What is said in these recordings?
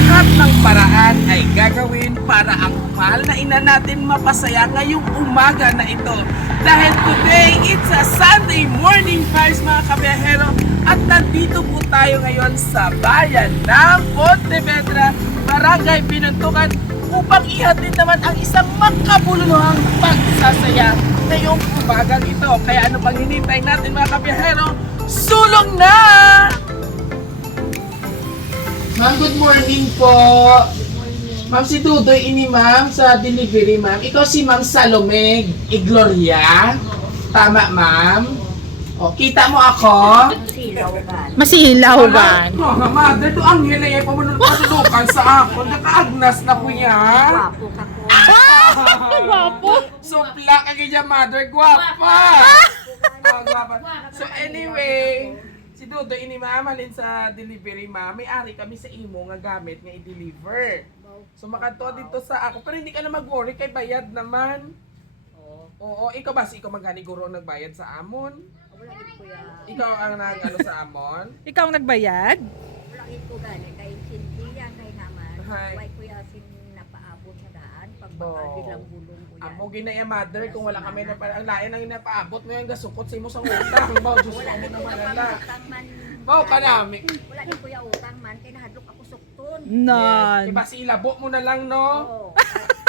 lahat ng paraan ay gagawin para ang mahal na ina natin mapasaya ngayong umaga na ito. Dahil today, it's a Sunday morning vibes mga kabiyahero at nandito po tayo ngayon sa bayan ng Pontevedra, Barangay Binuntukan upang ihatid naman ang isang makabuluhang pagsasaya ngayong umagang ito. Kaya ano pang hinintay natin mga kabiyahero? Sulong na! Ma'am, good morning po. Ma'am, si Dudoy ini ma'am sa delivery ma'am. Ikaw si Ma'am Salome Igloria. Tama ma'am? O, kita mo ako? Masilaw ba? Mga mother, to ang yun ay pamunulukan sa ako. Nakaagnas na ko yan. Gwapo ka ko. Gwapo. Supla ka kaya mother, gwapa. Gwapa. So anyway, si Dodo ini ma'am alin sa delivery ma'am, may ari kami sa imo nga gamit nga i-deliver. So makadto dito sa ako, pero hindi ka na mag-worry kay bayad naman. Oo, ikaw ba ikaw magani guro nagbayad sa amon? Wala gid ko ya. Ikaw ang nag-ano sa amon? Ikaw ang nagbayad? Wala gid ko gani kay Cynthia kay naman. Hi. Why ko ya sin napaabot sa daan pag Bo. bilang gulong ko yan. Amo ginaya mother kung wala kami na ang lain ang inapaabot mo yung gasukot sa imo sa utang. Bao Diyos Wala ko gid ko naman ya ala. utang man. Bao ka nami. Wala gid ko ya utang man kay nahadlok ako sukton. Nan. Diba si ilabo mo na lang no? Oo.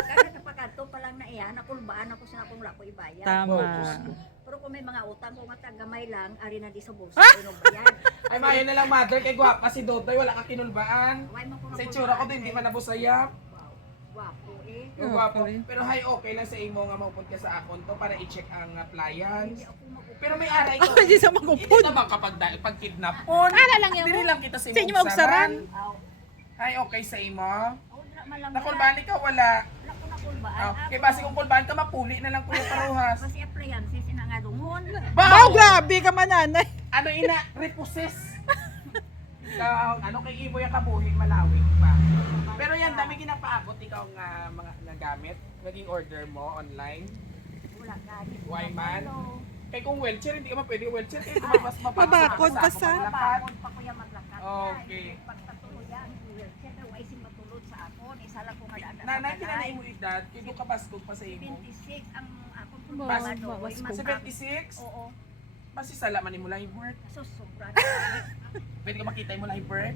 Kada kapagadto pa lang na iyan, nakulbaan ako sa akong wala ko ibayad. Tama. Pero kung may mga utang ko nga gamay lang, ari na di sa bulsa ko no bayad. Ay mayo na lang mother kay gwapa si Dodoy wala ka kinulbaan. Why mo ko Sa itsura ko din di man nabusayap. Gwapo eh. Yung gwapo. Pero hay okay lang sa imo nga maupod ka sa akon to para i-check ang appliance. Hindi ako makuha. Pero may aray ko. Ako hindi sa Hindi makupod. naman kapag pag kidnapon. Ala lang yan Dili mo. lang kita sa Sa inyo imo maugsaran. Aw. Hay okay sa imo. Oh, wala man lang. Nakulbaan ka wala. Wala ko nakulbaan. Oh, kay basi kung kulbaan ka mapuli na lang kuya paruhas. Kasi appliances ina nga dungon. Bao, grabe ka mananay. Ano ina repossess. Ikaw, ano kay Ibo yung kabuhi, malawig pa. Pero yan, dami ginapaabot ikaw nga mga nagamit. Naging order mo online. Wala gani. Why man? Kay kung wheelchair, hindi ka man pwede wheelchair. Kaya mas Mabakod pa sa- Mabakod pa kuya maglakad. Okay. Pagpatuloy yan, siyempre wala isin matulod sa akon. Isa lang ko nga daan. Nanay, kinanay mo edad, kaya doon kapaskog pa sa imo. 26 ang akong Bas- problema bas- doon. 76? Oo. Basi sala man mo live work. So, sobra. Pwede ka makita mo live work.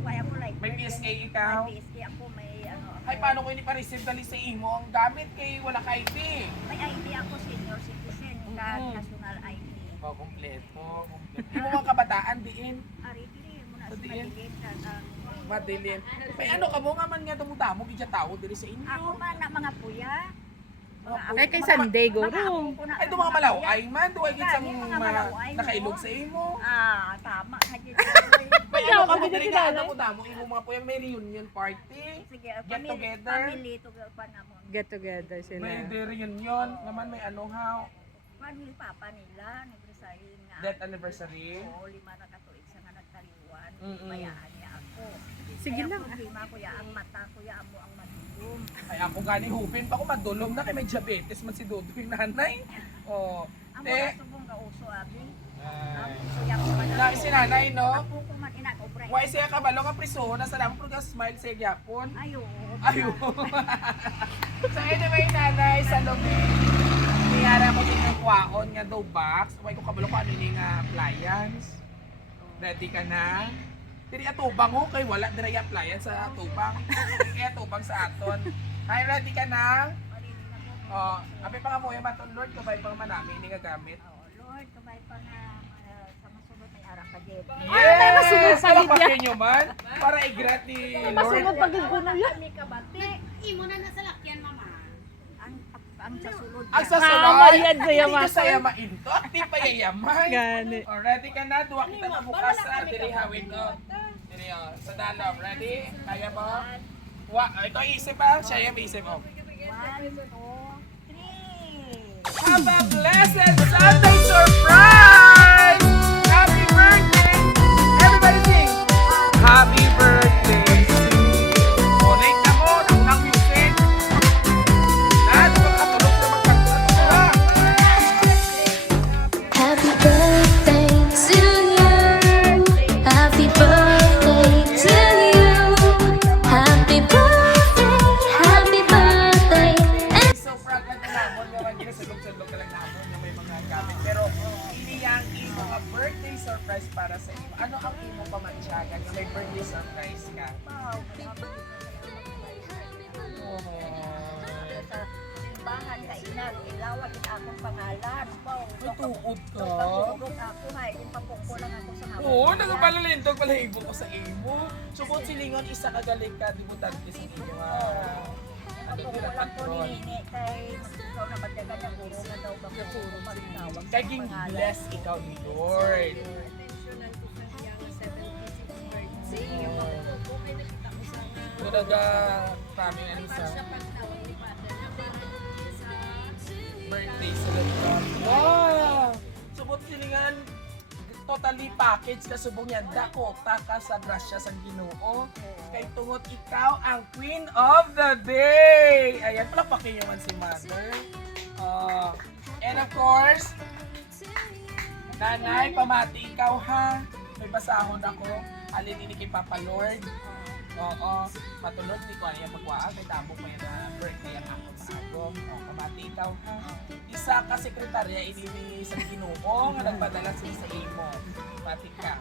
Kaya ko like. May PSA ikaw. May PSA ako, may ano. Ay, paano ko ini pa-receive dali sa imo ang gamit kay wala ka ID? May ID ako, senior citizen, national ID. Oh, kompleto. Imo mga kabataan diin. Ari, dili mo na sa Diin. madilim na ang Madilim. May ano ka mo nga man nga damo gidya tao diri sa inyo. ako man na mga puya. Ay, kay Sunday, guro. Ay do mga malaway man, duay gid sa Mga mga malaway, nakailog no? sa imo. Ah, tama. Hagit. May ano ka mo diri ka mo damo imo mga puyang may reunion party. Sige, Get together. Family together pa na mo. Get together sila. May reunion naman may ano how Family papa nila, nagresign nga. death anniversary. Oo, 5 na katuig sa nga nagtaliwan. Mm-mm. Bayaan niya ako. Sige Kaya lang. problema ko ya ang mata ko ya amo ang madulom. Ay ako gani hupin pa ko madulom na kay may diabetes man si Dodoy nanay. Oh. Ang Te. mga subong ka uso abi. Ay. So ya ko man. Na si nanay no. Ako ko man inakobra. Why siya kabalo nga priso na salamat pud ka smile sa gyapon. Ayo. Ayo. So anyway, nanay, sa lobby, niyara ko din ng kwaon nga daw box. Huwag ko kabalo ko ano yung appliance. Ready ka na? Diri atubang ho, kay wala diri appliance sa atubang. Kaya atubang sa aton. Ay, ready ka na? Oh, abi pa nga mo yung baton Lord, kabay pa man namin ini nga gamit. Oh, Lord, kabay pa nga sa masunod may ara ka jet. Yes! masunod sa Ano linya. pa nyo man? Para i-grant ni Masunod Lord. pag ko na yan. Kami kabati. Imo na nasa lakyan, mama. Ang sa sulod. Ang sa Tama sunod, yan, Zayama. hindi ko sa yamain to. Di pa yayaman. Gani. Oh, ready ka na? Duwa kita na bukas sa diri hawin ko. Diri sa dalom. Ready? Kaya mo? Ito isip ha? Siya yung isip mo. 1, 2, 3. Have a blessed Sunday surprise! Happy birthday! Everybody sing! Happy birthday to you! O, late na mo. Naunang music. Lahat, makatulog na magkakatulog. Happy birthday to you. Happy birthday to you. surprise ka. Wow, sa simbahan kainan, ilawag ito akong pangalan. Wow, May tuod ka. pagtulog ako ha, yung papungko lang ako sa mga Oo, nagpalalindog pala ibo ko sa imo. Subot silingon, isa kagaling ka, debutante sa inyo nga. Papungko lang po ni Nini kay ikaw na matyaga niya, puro na daw ba puro magtawag. Kaging bless ikaw ni Lord. Talaga, kami ano sa birthday celebration. Wow! Subot silingan, totally package ka subong yan. Dako, taka sa grasya sa Ginoo. Kay tungod ikaw ang Queen of the Day. Ayan, palapakin naman si Mother. And of course, Nanay, pamati ikaw ha. May basahon ako. Alin ini kay Papa Lord. Oo, matulog ni ko ano yung magwaan. May tabok mo yung birthday ang ako sa agom. Pamati ikaw ha. Isa ka sekretarya inini sa Ginoo nga nagpadala sila sa imo. Pati ka.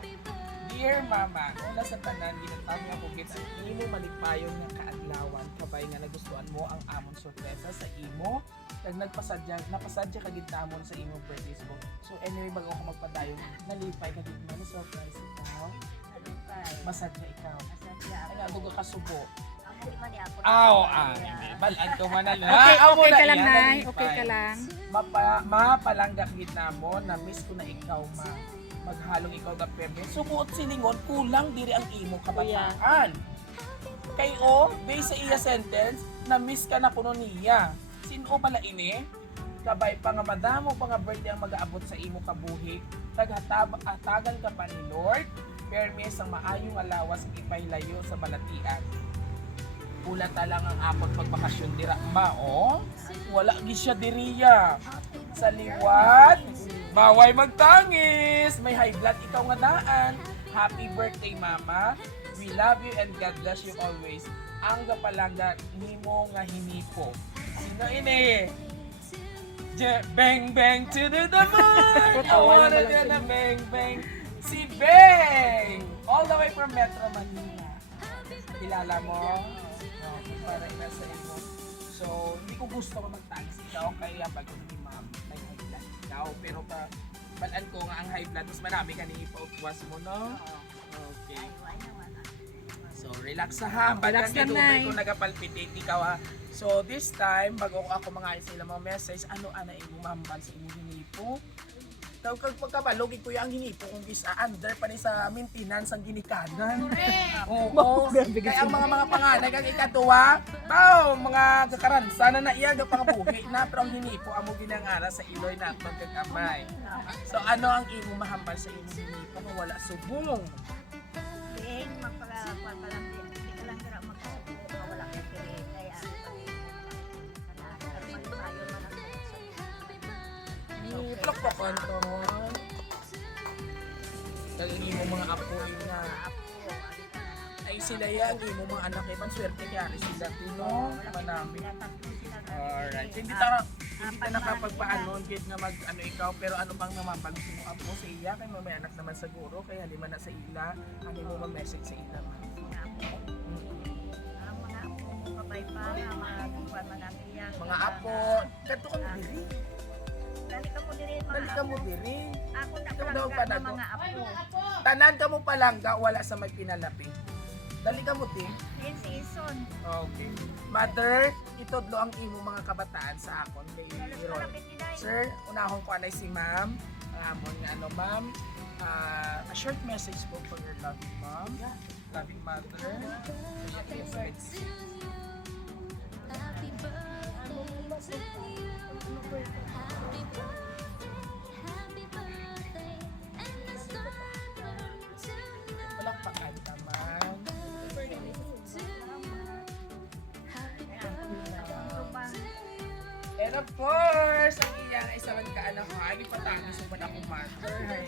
Dear Mama, una sa tanan, ginatawag nga kugit ang imo maligpayong nga kaadlawan. Kabay nga nagustuhan mo ang amon sorpresa sa imo. Kag napasadya ka gid namon sa imo birthday so. So anyway, bago ako magpadayon, nalipay ka gid mo surprise ikaw. Masadya ikaw. Ay nga dugo ka subo. Balaan ko man na. Okay ka lang, Nay. Okay ka lang. Mapalangga gid namon na miss ko na ikaw ma. Maghalong ikaw da pebe. Subuot silingon kulang diri ang imo kabataan. Kay based sa iya sentence, na miss ka na kuno niya. Sino pala ini? Kabay pa nga madamo pa nga birthday ang mag-aabot sa imo kabuhi. Taghatagan ka pa ni Lord. Permis ang maayong alawas ang ipailayo sa balatian. Pula talang ang apot pagbakasyon dira ma wala gi siya diriya. Sa liwat, baway magtangis. May high blood ikaw nga daan. Happy birthday Mama. We love you and God bless you always. Ang gapalanga nimo nga hinipo. Sino ini? Bang bang to the moon. I wanna do na bang bang. Si Bang! All the way from Metro Manila. Kilala mo? Para nasa iyo. So, hindi ko gusto magtangis ikaw kaya bago ni Ma'am may high blood ikaw. Pero balaan ko nga ang high blood mas marami ka ni ipautwas mo, no? Okay. So, relax ha. Relax Bagang lang, Nay. ko nagapalpitate ikaw ha. So, this time, bago ako mga isa ilang mga message, ano-ana imo mambal sa imo hinipo? Kag pagkabalog ko yung hinipo kung under pa ni sa maintenance ang ginikanan. Oo. Kaya ang mga panganay kag ikatuwa, mga kakaransa na iya ga pangabuhi na pero ang hinipo amo ginangara sa iloy na at magkakamay. So ano ang imo mahambal sa imo hinipo kung wala subong? Ding magpapalambing. Hindi ka lang gara magkasubo. Wala ka kiri. Kaya Plok-plokon to. Kag imo mga apo na ay sila yan, imo mga anak ibang swerte kaya sila Pino, manami. Alright. Hindi ta nakapagpaanon kahit nga mag ikaw pero ano bang namambalik mo apo sa iya kay may anak naman siguro kaya lima na sa ila ang imo ma-message sa ila man. ang mga apo mo kabay pa na mga iyak. Mga apo, kadto kang diri. Dali ka mo diri mga Dali ka mo diri. Ako na Ikaw daw palangga panago. ng mga apo. Tanan ka mo palangga wala sa may pinalapi. Dali ka mo ti. In season. Okay. Mother, itodlo ang imo mga kabataan sa akon kay Ron. Malapit ni Day. Sir, unahon ko anay si Ma'am. Amon nga Ma'am. A short message po for your loving mom, loving mother. Palakpakan naman. And of course, ang iya ay sa magkaan ako, ay patangis mo man ako mother. Ay,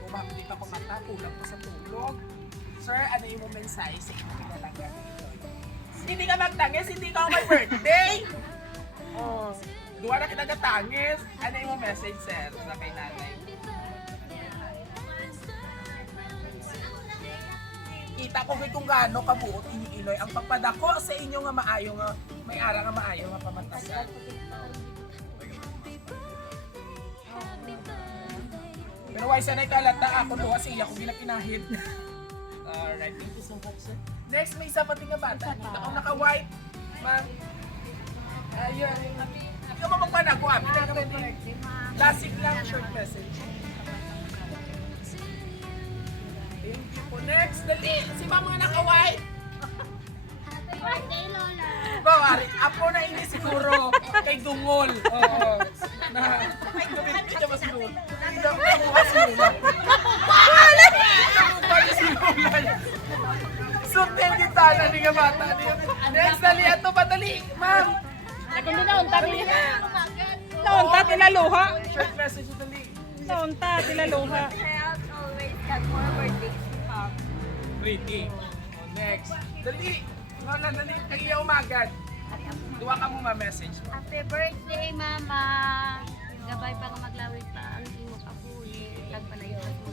kumapit ako mata, kulang ko sa tulog. Sir, ano yung mensahe sa inyo pinalangga dito? Hindi ka magtangis, hindi ka may birthday! Oh, duwa na kita katangis. Ano yung message, sir, sa kay nanay? Kita ko kung gaano kabuot inyo Iloy ang pagpadako sa inyo nga maayo nga may ara nga maayo nga pamantasan. Pero why sanay kalata ako tuwa siya kung ginapinahid. Alright, thank you so much, sir. Next, may isa pati nga bata. Dito ako naka-white. Ma'am. Ayun. Hindi ka ba magpanago? Hindi ka ba classic lang, short message. Thank you po. Next, dali. Si ma'am nga naka-white. Happy birthday, Lola! Bawari, ako na ini siguro kay Dungol. Oo. Na, ay, gabit ka mas Dungol. Hindi ako nakuha si Lola. Nakuha si Lola. Suntin kita na di ka bata. Next, dali. Ato ba, dali. Ma'am. Kundi naunta Dali na. Naunta tilaluha. Short message, dali. Naunta tilaluha. Health always got more birthdays to come. Pretty. Next. Dali. Lola, dali. Kaya umagad. Duwa ka mo ma-message. Happy birthday, Mama! Gabay pa nga maglawig pa ang imo kabuhi. Nagpalayo at mo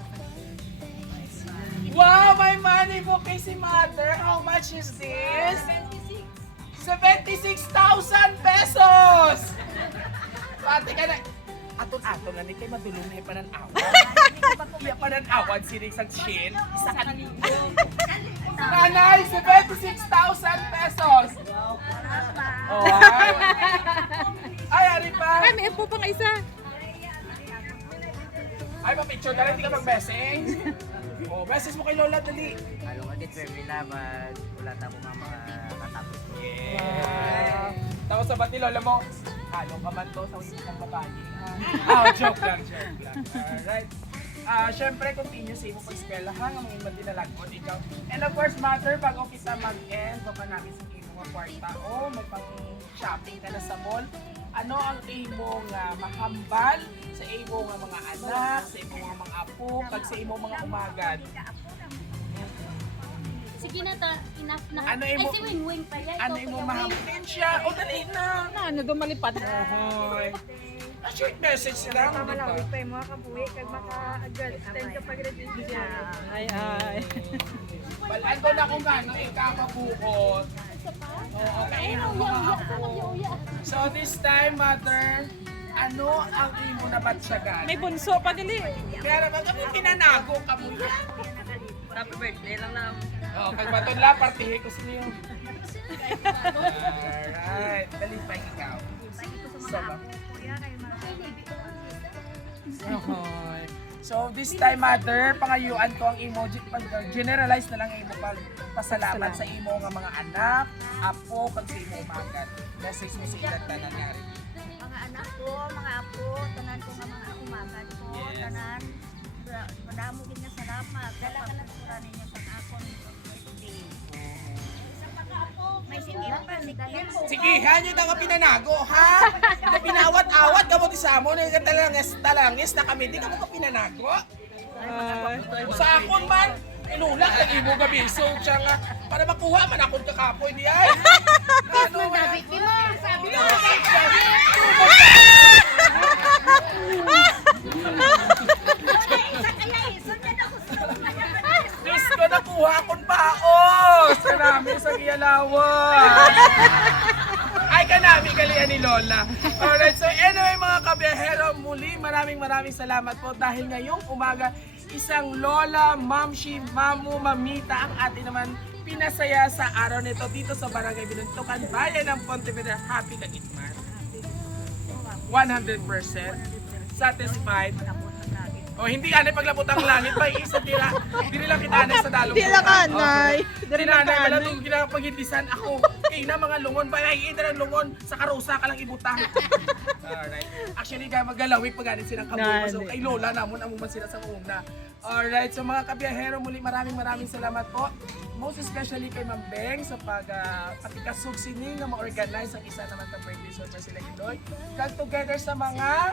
Wow, my money book kay si mother. How much is this? 76,000 pesos! Pati ka na. Aton-aton na ni kay madulong na pa ng awad. Iya pa ng awad sinig sa chin. Isa ka Nanay, 76,000 pesos! Oh, ay, ari pa. Ay, may po pang isa. Ay, pa-picture ka rin, hindi ka mag-message. Oh, message mo kay Lola, dali. Halo nga dit very laban. Wala ta ko mga katapos ko. Yeah. Tapos sabat ni Lola mo, halo ka man to sa isip ng babae. Joke lang, joke lang. Alright. Syempre, continue sa imo pag-eskwelahan, ang mga madinalagon ikaw. And of course, mother, bago kita mag-end, baka namin sa imo nga kwarta o may pang-shopping ka na sa mall, ano ang imo nga mahambal sa imo nga mga anak, sa imo nga mga apo, kag sa imo mga umagad? Sige na to, enough na. Ano imo- Ay, si Wing-Wing pa yan. Ano imo mahambal siya? O dali na! Na, ano dumalipat. Hoy. A short message lang, di ba? Pa yung mga kabuhi kag maka-adjust ka pag graduation. Ay, ay. Balaan ko na kung gano'n ikakabukot. Oo, kaino mo mga apo. So this time, mother, ano ang imo na batsyagan? May bunso pa dili. Kaya naman kami pinanago ka mo. Happy birthday lang na. Oo, kag baton la, partihe ko sa niyo. Alright, dali pa ikaw. Sama. Okay. So this time, mother, pangayuan ko ang emoji, generalize na lang ang imo pasalamat sa imo nga mga anak, apo, kag sa imo umagat. Message mo sa ilang tanan nga rin. Mga anak ko, mga apo, tanan ko nga mga umagan ko, Yes. tanan. Madamo gid nga salamat. Dala ka lang pura ninyo sa akon birthday. May sikip pa, sikip po. Sige, hanyo na nga pinanago, ha? Na pinawat-awat ka mo ti sa mo, na talangis na kami, di ka mo ka pinanago. Sa akon man, inulak na imo gabi, so siya nga, para makuha man akong kakapoy di ay. Ano man? Sabi mo, Diyos ko, nakuha akong paos! Kanami sa Giyalawan! Ay, kanami kalian ni Lola. Alright, so anyway mga kabiyahero, muli maraming salamat po dahil ngayong umaga, isang Lola, Mamshi, Mamu, Mamita ang atin naman pinasaya sa araw nito dito sa Barangay Binuntukan, Bayan ng Pontevedra. Happy ka, Gitman? 100% satisfied. Oh, hindi anay paglabot ang langit pa isa tira. Dili lang kita anay sa dalong. Dili lang anay. Dili lang anay pala tong ginapaghindisan ako. Kay na mga lungon pa ay ida ng lungon sa karusa ka lang ibutang. Alright. Actually kaya magalawig pag ganit silang kabuo. So kay Lola namon amo man sila sa una. Alright, so mga kabiyahero, muli maraming salamat po. Most especially kay Ma'am Beng sa patikasog sining na ma-organize ang isa naman ka birthday surprise sila Iloy. Kag together sa mga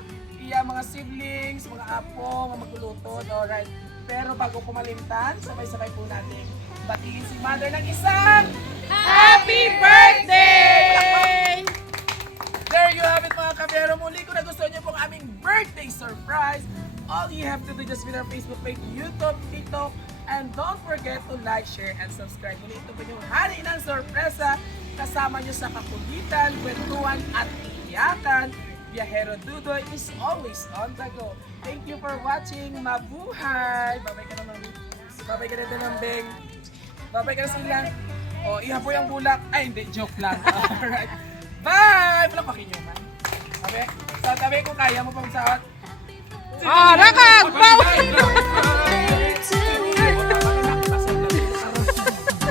mga siblings, mga apo, mga magulutod, alright. Pero bago kumalimtan, sabay-sabay po natin batiin si Mother ng isang Happy Birthday! There you have it mga kabiyahero. Muli kung nagustuhan niyo pong aming birthday surprise, all you have to do just visit our Facebook page, YouTube, TikTok, and don't forget to like, share, and subscribe. Muli ito po yung hari ng sorpresa kasama nyo sa kakulitan, kwentuhan, at iyakan. Biyahero Dudoy is always on the go. Thank you for watching. Mabuhay! Babay ka naman. Babay ka na ng Beng. Babay ka na sila. O, iha po yung bulak. Ay, hindi. Joke lang. Alright. Bye! Palapakin nyo man. Sabi ko, kaya mo pang sawat. Ah, nakag! Bye!